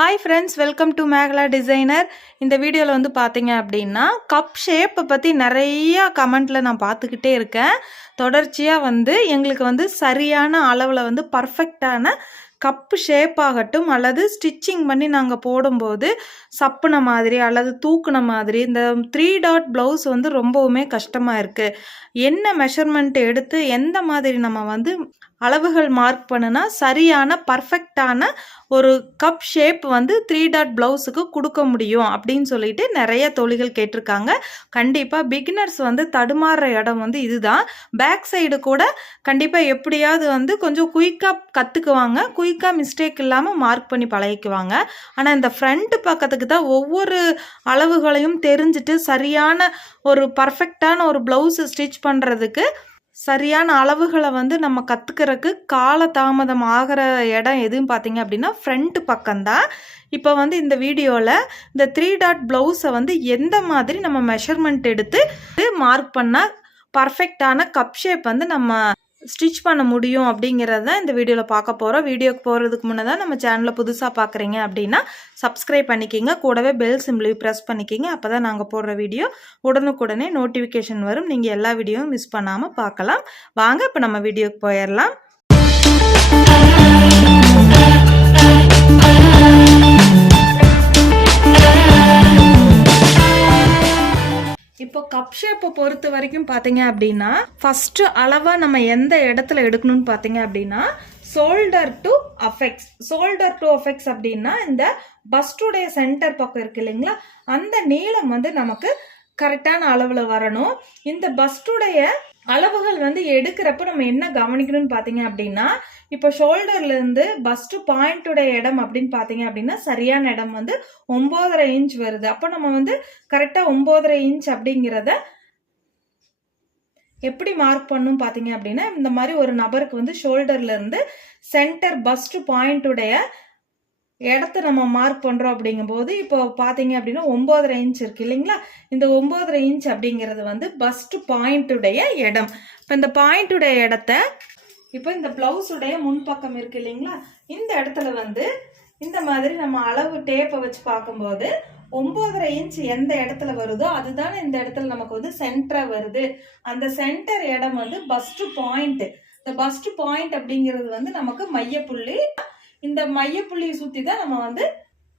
Hi friends welcome to Megala designer இந்த வீடியோவில் வந்து பார்த்தீங்க அப்படின்னா கப் ஷேப்பை பற்றி நிறையா கமெண்ட்டில் நான் பார்த்துக்கிட்டே இருக்கேன். தொடர்ச்சியாக வந்து எங்களுக்கு வந்து சரியான அளவில் வந்து பர்ஃபெக்டான கப்பு ஷேப் ஆகட்டும் அல்லது ஸ்டிச்சிங் பண்ணி நாங்கள் போடும்போது சப்புன மாதிரி அல்லது தூக்குன மாதிரி இந்த த்ரீ டாட் ப்ளவுஸ் வந்து ரொம்பவுமே கஷ்டமாக இருக்குது என்ன மெஷர்மெண்ட் எடுத்து எந்த மாதிரி நம்ம வந்து அளவுகள் மார்க் பண்ணுனா சரியான பர்ஃபெக்டான ஒரு கப் ஷேப் வந்து த்ரீ டாட் ப்ளவுஸுக்கு கொடுக்க முடியும் அப்படின்னு சொல்லிட்டு நிறைய தொழில்கள் கேட்டிருக்காங்க. கண்டிப்பாக பிகினர்ஸ் வந்து தடுமாறுற இடம் வந்து இதுதான். பேக் சைடு கூட கண்டிப்பாக எப்படியாவது வந்து கொஞ்சம் குயிக்காக கற்றுக்குவாங்க குயிக்காக மிஸ்டேக் இல்லாமல் மார்க் பண்ணி பழகிக்குவாங்க. ஆனால் இந்த ஃப்ரண்ட் பக்கத்துக்கு தான் ஒவ்வொரு அளவுகளையும் தெரிஞ்சுட்டு சரியான ஒரு பர்ஃபெக்டான ஒரு ப்ளவுஸ் ஸ்டிச் பண்ணுறதுக்கு சரியான அளவுகளை வந்து நம்ம கற்றுக்கிறதுக்கு கால தாமதம் ஆகிற இடம் எதுவும் பார்த்தீங்க அப்படின்னா ஃப்ரண்ட் பக்கம்தான். இப்போ வந்து இந்த வீடியோவில் இந்த த்ரீ டாட் ப்ளவுஸை வந்து எந்த மாதிரி நம்ம மெஷர்மெண்ட் எடுத்து மார்க் பண்ணால் பர்ஃபெக்டான கப் ஷேப் வந்து நம்ம ஸ்டிச் பண்ண முடியும் அப்படிங்கிறத தான் இந்த வீடியோவில் பார்க்க போகிறோம் வீடியோக்கு போகிறதுக்கு முன்னே தான் நம்ம சேனலை புதுசாக பார்க்குறீங்க அப்படின்னா சப்ஸ்கிரைப் பண்ணிக்கிங்க. கூடவே பெல் சிம்பிளி ப்ரெஸ் பண்ணிக்கிங்க. அப்போ தான் நாங்கள் போடுற வீடியோ உடனுக்குடனே நோட்டிஃபிகேஷன் வரும். நீங்கள் எல்லா வீடியோவும் மிஸ் பண்ணாமல் பார்க்கலாம். வாங்க இப்போ நம்ம வீடியோக்கு போயிடலாம். கப் ஷேப்பை பொறுத்த வரைக்கும் பார்த்தீங்க அப்படின்னா ஃபர்ஸ்ட் அளவாக நம்ம எந்த இடத்துல எடுக்கணும்னு பார்த்தீங்க அப்படின்னா shoulder to apex shoulder to apex அப்படின்னா இந்த பஸ்டுடைய சென்டர் பக்கம் இருக்கு இல்லைங்களா? அந்த நீளம் வந்து நமக்கு கரெக்டான அளவில் வரணும். இந்த பஸ்டுடைய அளவுகள் வந்து எடுக்கிறப்ப நம்ம என்ன கவனிக்கணும்னு பார்த்தீங்க அப்படின்னா இப்போ ஷோல்டர்லேருந்து பஸ்ட் பாயிண்ட்டுடைய இடம் அப்படின்னு பார்த்தீங்க அப்படின்னா சரியான இடம் வந்து ஒம்போதரை இன்ச் வருது. அப்போ நம்ம வந்து கரெக்டாக ஒம்போதரை இன்ச் அப்படிங்கிறத எப்படி மார்க் பண்ணும் பார்த்தீங்க அப்படின்னா இந்த மாதிரி ஒரு நபருக்கு வந்து ஷோல்டர்லேருந்து சென்டர் பஸ்ட் பாயிண்ட்டுடைய இடத்த நம்ம மார்க் பண்ணுறோம் அப்படிங்கும்போது இப்போ பார்த்தீங்க அப்படின்னா ஒம்போதரை இன்ச் இருக்கு இல்லைங்களா? இந்த ஒம்போதரை இன்ச் அப்படிங்கிறது வந்து பஸ்ட் பாயிண்ட்டுடைய இடம். இப்போ இந்த பாயிண்ட்டுடைய இடத்த இப்போ இந்த பிளவுஸுடைய முன்பக்கம் இருக்கு இல்லைங்களா? இந்த இடத்துல வந்து இந்த மாதிரி நம்ம அளவு டேப்பை வச்சு பார்க்கும்போது ஒம்போதரை இன்ச் எந்த இடத்துல வருதோ அதுதானே இந்த இடத்துல நமக்கு வந்து சென்டராக வருது. அந்த சென்டர் இடம் வந்து பஸ்ட் பாயிண்ட் இந்த பஸ்ட் பாயிண்ட் அப்படிங்கிறது வந்து நமக்கு மையப்புள்ளி இந்த மையப்புள்ளியை சுற்றி தான் நம்ம வந்து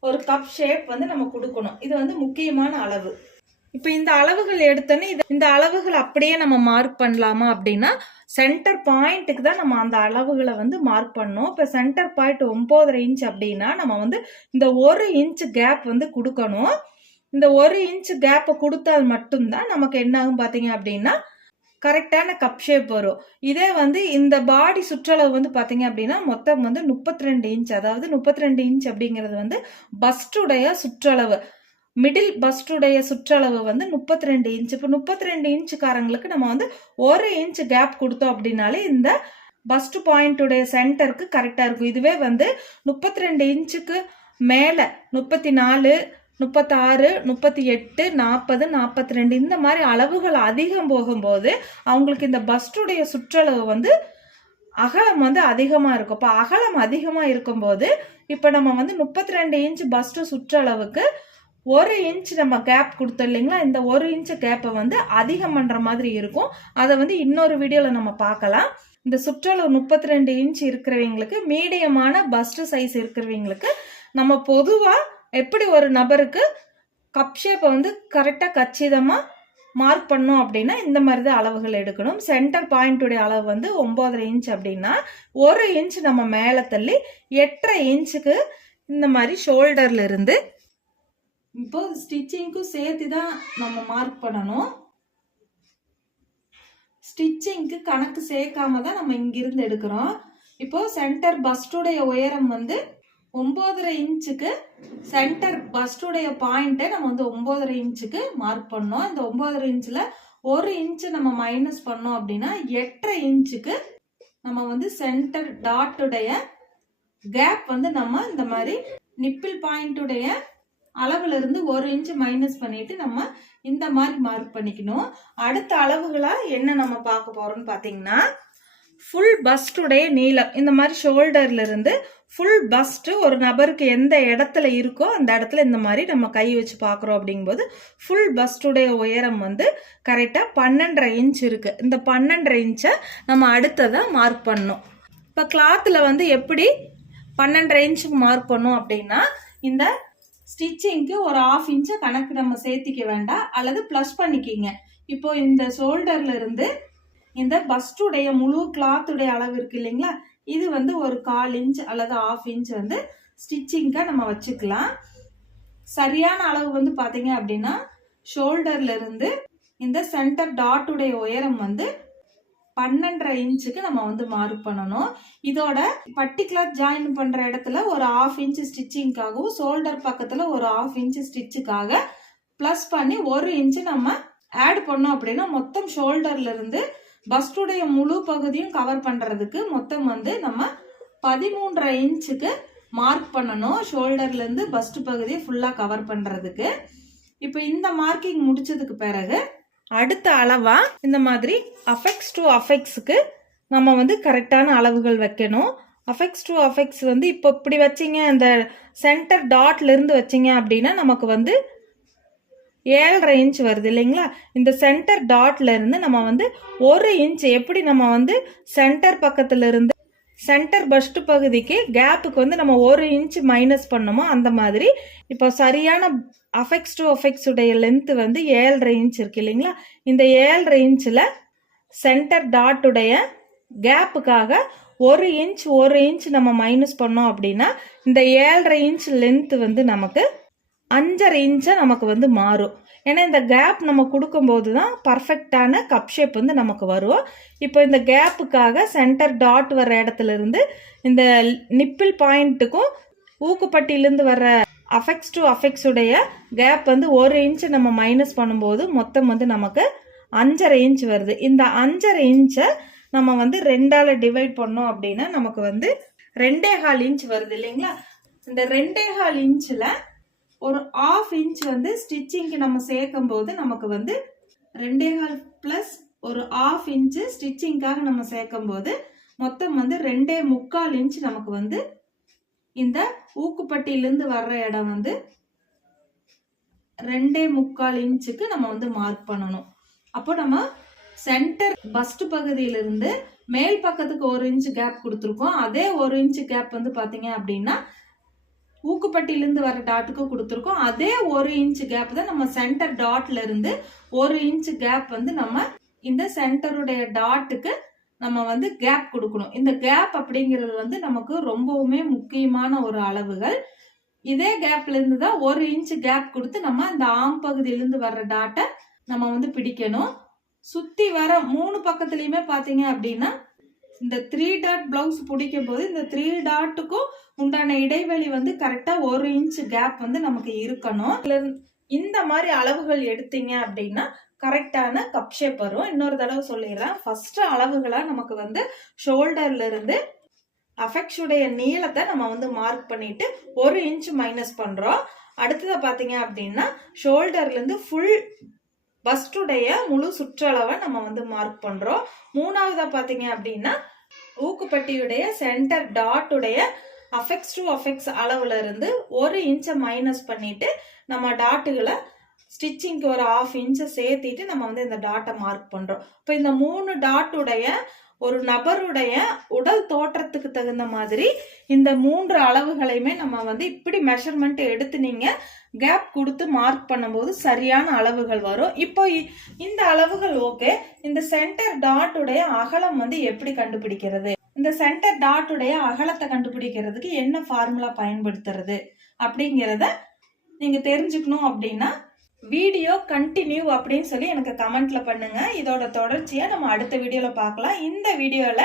ஒரு கப் ஷேப் வந்து நம்ம கொடுக்கணும். இது வந்து முக்கியமான அளவு. இப்போ இந்த அளவுகள் எடுத்தோன்னே இது இந்த அளவுகள் அப்படியே நம்ம மார்க் பண்ணலாமா அப்படின்னா சென்டர் பாயிண்ட்டுக்கு தான் நம்ம அந்த அளவுகளை வந்து மார்க் பண்ணோம் இப்போ சென்டர் பாயிண்ட் ஒம்போதரை இன்ச் அப்படின்னா நம்ம வந்து இந்த ஒரு இன்ச் கேப் வந்து கொடுக்கணும். இந்த ஒரு இன்ச் கேப்பை கொடுத்தால் மட்டும்தான் நமக்கு என்ன ஆகும் பார்த்தீங்க அப்படின்னா கரெக்டான கப் ஷேப் வரும். இதே வந்து இந்த பாடி சுற்றளவு வந்து பார்த்தீங்க அப்படின்னா மொத்தம் வந்து முப்பத்தி ரெண்டு இன்ச் அதாவது முப்பத்தி ரெண்டு இன்ச் அப்படிங்கிறது வந்து பஸ்டுடைய சுற்றளவு. மிடில் பஸ்டுடைய சுற்றளவு வந்து முப்பத்தி ரெண்டு இன்ச் இப்போ முப்பத்தி ரெண்டு இன்ச்சுக்காரங்களுக்கு நம்ம வந்து ஒரு இன்ச் கேப் கொடுத்தோம் அப்படின்னாலே இந்த பஸ்ட் பாயிண்ட்டுடைய சென்டருக்கு கரெக்டாக இருக்கும். இதுவே வந்து முப்பத்தி ரெண்டு இன்ச்சுக்கு மேலே முப்பத்தி நாலு முப்பத்தாறு முப்பத்தி எட்டு நாற்பது நாற்பத்தி ரெண்டு இந்த மாதிரி அளவுகள் அதிகம் போகும்போது அவங்களுக்கு இந்த பஸ்டுடைய சுற்றளவு வந்து அகலம் வந்து அதிகமாக இருக்கும். இப்போ அகலம் அதிகமாக இருக்கும்போது இப்போ நம்ம வந்து முப்பத்தி ரெண்டு இன்ச் பஸ்ட்டு சுற்றளவுக்கு ஒரு இன்ச் நம்ம கேப் கொடுத்தோம் இல்லைங்களா? இந்த ஒரு இன்ச் கேப்பை வந்து அதிகம் பண்ணுற மாதிரி இருக்கும். அதை வந்து இன்னொரு வீடியோவில் நம்ம பார்க்கலாம். இந்த சுற்றளவு முப்பத்தி ரெண்டு இன்ச் இருக்கிறவங்களுக்கு மீடியமான பஸ்ட் சைஸ் இருக்கிறவங்களுக்கு நம்ம பொதுவாக எப்படி ஒரு நபருக்கு கப் ஷேப்பை வந்து கரெக்டாக கச்சிதமாக மார்க் பண்ணோம் அப்படின்னா இந்த மாதிரி தான் அளவுகள் எடுக்கணும். சென்டர் பாயிண்ட்டுடைய அளவு வந்து ஒம்போதரை இன்ச் அப்படின்னா ஒரு இன்ச் நம்ம மேலே தள்ளி எட்டரை இன்ச்சுக்கு இந்த மாதிரி ஷோல்டர்ல இருந்து இப்போ ஸ்டிச்சிங்க்கும் சேர்த்து தான் நம்ம மார்க் பண்ணணும். ஸ்டிச்சிங்க்கு கணக்கு சேர்க்காம தான் நம்ம இங்கிருந்து எடுக்கிறோம். இப்போ சென்டர் பஸ்டுடைய உயரம் வந்து ஒம்போதரை இன்ச்சுக்கு சென்டர் பஸ்டுடைய பாயிண்ட்டை நம்ம வந்து ஒம்போதரை இன்ச்சுக்கு மார்க் பண்ணோம். இந்த ஒம்போதரை இன்ச்சில் ஒரு இன்ச்சு நம்ம மைனஸ் பண்ணோம் அப்படின்னா எட்டரை இன்ச்சுக்கு நம்ம வந்து சென்டர் டாட்டுடைய கேப் வந்து நம்ம இந்த மாதிரி நிப்பிள் பாயிண்ட்டுடைய அளவுல இருந்து ஒரு இன்ச்சு மைனஸ் பண்ணிட்டு நம்ம இந்த மாதிரி மார்க் பண்ணிக்கணும். அடுத்த அளவுகளா என்ன நம்ம பார்க்க போறோம்னு பார்த்தீங்கன்னா ஃபுல் பஸ்டுடைய நீளம். இந்த மாதிரி ஷோல்டர்ல இருந்து ஃபுல் பஸ்ட்டு ஒரு நபருக்கு எந்த இடத்துல இருக்கோ அந்த இடத்துல இந்த மாதிரி நம்ம கை வச்சு பார்க்குறோம் அப்படிங்கும்போது ஃபுல் பஸ்டுடைய உயரம் வந்து கரெக்டாக பன்னெண்டரை இன்ச் இருக்குது இந்த பன்னெண்டரை இன்ச்சை நம்ம அடுத்ததை மார்க் பண்ணணும். இப்போ கிளாத்தில் வந்து எப்படி பன்னெண்டரை இன்ச்சுக்கு மார்க் பண்ணோம் அப்படின்னா இந்த ஸ்டிச்சிங்க்கு ஒரு ஆஃப் இன்ச்சை கணக்கு நம்ம சேர்த்திக்க வேண்டாம். அல்லது ப்ளஸ் பண்ணிக்கிங்க. இப்போ இந்த ஷோல்டர்லேருந்து இருந்து இந்த பஸ்டுடைய முழு கிளாத்துடைய அளவு இருக்கு இல்லைங்களா? இது வந்து ஒரு கால் இன்ச் அல்லது ஆஃப் இன்ச் வந்து ஸ்டிச்சிங்க்காக நம்ம வச்சுக்கலாம். சரியான அளவு வந்து பார்த்தீங்க அப்படின்னா ஷோல்டர்லேருந்து இந்த சென்டர் டாட்டுடைய உயரம் வந்து பன்னெண்டரை இன்ச்சுக்கு நம்ம வந்து மார்க் பண்ணணும். இதோட பர்டிகுலர் ஜாயின் பண்ணுற இடத்துல ஒரு ஆஃப் இன்ச் ஸ்டிச்சிங்காகவும் ஷோல்டர் பக்கத்தில் ஒரு ஆஃப் இன்ச் ஸ்டிச்சுக்காக ப்ளஸ் பண்ணி ஒரு இன்ச்சு நம்ம ஆட் பண்ணோம் அப்படின்னா மொத்தம் ஷோல்டர்லேருந்து இருந்து பஸ்டுடைய முழு பகுதியும் கவர் பண்ணுறதுக்கு மொத்தம் வந்து நம்ம பதிமூன்றரை இன்ச்சுக்கு மார்க் பண்ணணும். ஷோல்டர்லேருந்து பஸ்ட் பகுதியை ஃபுல்லாக கவர் பண்ணுறதுக்கு இப்போ இந்த மார்க்கிங் முடிச்சதுக்கு பிறகு அடுத்த அளவாக இந்த மாதிரி அஃபெக்ட்ஸ் டு அஃபெக்ட்ஸுக்கு நம்ம வந்து கரெக்டான அளவுகள் வைக்கணும். அஃபெக்ட்ஸ் டு அஃபெக்ட்ஸ் வந்து இப்போ இப்படி வச்சீங்க அந்த சென்டர் டாட்லேருந்து வச்சிங்க வச்சீங்க அப்படின்னா நமக்கு வந்து ஏழரை இன்ச் வருது இல்லைங்களா? இந்த சென்டர் டாட்ல இருந்து நம்ம வந்து ஒரு இன்ச் எப்படி நம்ம வந்து சென்டர் பக்கத்துல இருந்து சென்டர் பஸ்ட் பகுதிக்கு கேப்புக்கு வந்து நம்ம ஒரு இன்ச் மைனஸ் பண்ணோமோ அந்த மாதிரி இப்போ சரியான அஃபெக்ட்ஸ் டு அஃபெக்ட்ஸ் உடைய லென்த் வந்து ஏழரை இன்ச் இருக்கு இல்லைங்களா? இந்த ஏழரை இன்ச்சில் சென்டர் டாட்டுடைய கேப்புக்காக ஒரு இன்ச் ஒரு இன்ச் நம்ம மைனஸ் பண்ணோம் அப்படின்னா இந்த ஏழரை இன்ச் லென்த் வந்து நமக்கு அஞ்சரை இன்ச்சை நமக்கு வந்து மாறும். ஏன்னா இந்த கேப் நம்ம கொடுக்கும்போது தான் பர்ஃபெக்டான கப் ஷேப் வந்து நமக்கு வரும். இப்போ இந்த கேப்புக்காக சென்டர் டாட் வர்ற இடத்துலேருந்து இந்த நிப்பிள் பாயிண்ட்டுக்கும் ஊக்குப்பட்டியிலேருந்து வர்ற அஃபெக்ட்ஸ் டு அஃபெக்ட்ஸுடைய கேப் வந்து ஒரு இன்ச் நம்ம மைனஸ் பண்ணும்போது மொத்தம் வந்து நமக்கு அஞ்சரை இன்ச் வருது. இந்த அஞ்சரை இன்ச்சை நம்ம வந்து ரெண்டால் டிவைட் பண்ணோம் அப்படின்னா நமக்கு வந்து ரெண்டே கால் இன்ச் வருது இல்லைங்களா? இந்த ரெண்டே கால் இன்ச்சில் ஒரு ஆஃப் இன்ச் வந்து ஸ்டிச்சிங்க்கு நம்ம சேர்க்கும் போது நமக்கு வந்து ரெண்டே கால் ப்ளஸ் ஒரு ஆஃப் இன்ச்சு ஸ்டிச்சிங்காக நம்ம சேர்க்கும் போது மொத்தம் வந்து ரெண்டே முக்கால் இன்ச் நமக்கு வந்து இந்த ஊக்குப்பட்டியிலேருந்து வர்ற இடம் வந்து ரெண்டே முக்கால் இன்ச்சுக்கு நம்ம வந்து மார்க் பண்ணணும். அப்போ நம்ம சென்டர் பஸ்ட் பகுதியிலிருந்து மேல் பக்கத்துக்கு ஒரு இன்ச் கேப் கொடுத்துருக்கோம். அதே ஒரு இன்ச் கேப் வந்து பார்த்தீங்க அப்படின்னா ஊக்குப்பட்டியிலேருந்து வர டாட்டுக்கும் கொடுத்துருக்கோம். அதே ஒரு இன்ச் கேப் தான் நம்ம சென்டர் டாட்ல இருந்து ஒரு இன்ச் கேப் வந்து நம்ம இந்த சென்டருடைய டாட்டுக்கு நம்ம வந்து கேப் கொடுக்கணும். இந்த கேப் அப்படிங்கிறது வந்து நமக்கு ரொம்பவுமே முக்கியமான ஒரு அளவுகள். இதே கேப்ல இருந்து தான் ஒரு இன்ச் கேப் கொடுத்து நம்ம இந்த ஆம் பகுதியிலிருந்து வர்ற டாட்டை நம்ம வந்து பிடிக்கணும். சுத்தி வர மூணு பக்கத்துலயுமே பாத்தீங்க அப்படின்னா இந்த த்ரீ டாட் பிளவுஸ் பிடிக்கும் போது இந்த த்ரீ டாட்டுக்கும் உண்டான இடைவெளி வந்து கரெக்டாக ஒரு இன்ச் கேப் வந்து நமக்கு இருக்கணும். இந்த மாதிரி அளவுகள் எடுத்தீங்க அப்படின்னா கரெக்டான கப் ஷேப் வரும். இன்னொரு தடவை சொல்லிடுறேன். ஃபர்ஸ்ட் அளவுகளாக நமக்கு வந்து ஷோல்டர்ல இருந்து நீளத்தை நம்ம வந்து மார்க் பண்ணிட்டு ஒரு இன்ச் மைனஸ் பண்ணுறோம் அடுத்ததை பார்த்தீங்க அப்படின்னா ஷோல்டர்லேருந்து ஃபுல் பஸ்டுடைய முழு சுற்றளவை நம்ம வந்து மார்க் பண்ணுறோம் மூணாவதாக பார்த்தீங்க அப்படின்னா ஊக்குப்பட்டியுடைய சென்டர் டாட்டுடைய அஃபெக்ட்ஸ் டு அஃபெக்ட்ஸ் அளவில் இருந்து ஒரு இன்ச்சை மைனஸ் பண்ணிவிட்டு நம்ம டாட்டுகளை ஸ்டிச்சிங்க்கு ஒரு ஆஃப் இன்ச்சை சேர்த்திட்டு நம்ம வந்து இந்த டாட்டை மார்க் பண்ணுறோம் இப்போ இந்த மூணு டாட்டுடைய ஒரு நபருடைய உடல் தோற்றத்துக்கு தகுந்த மாதிரி இந்த மூன்று அளவுகளையுமே நம்ம வந்து இப்படி மெஷர்மெண்ட் எடுத்து நீங்க கேப் கொடுத்து மார்க் பண்ணும்போது சரியான அளவுகள் வரும். இப்போ இ- இந்த அளவுகள் ஓகே. இந்த சென்டர் டாட்டுடைய அகலம் வந்து எப்படி கண்டுபிடிக்கிறது? இந்த சென்டர் டாட்டுடைய அகலத்தை கண்டுபிடிக்கிறதுக்கு என்ன ஃபார்முலா பயன்படுத்துறது? அப்படிங்கிறத நீங்க தெரிஞ்சுக்கணும் அப்படின்னா வீடியோ கண்டினியூ அப்படின்னு சொல்லி எனக்கு கமெண்ட்ல பண்ணுங்க. இதோட தொடர்ச்சியை நம்ம அடுத்த வீடியோல பார்க்கலாம். இந்த வீடியோல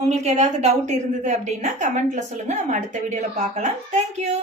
உங்களுக்கு ஏதாவது டவுட் இருந்தது அப்படின்னா கமெண்ட்ல சொல்லுங்க. நம்ம அடுத்த வீடியோல பார்க்கலாம். தேங்க்யூ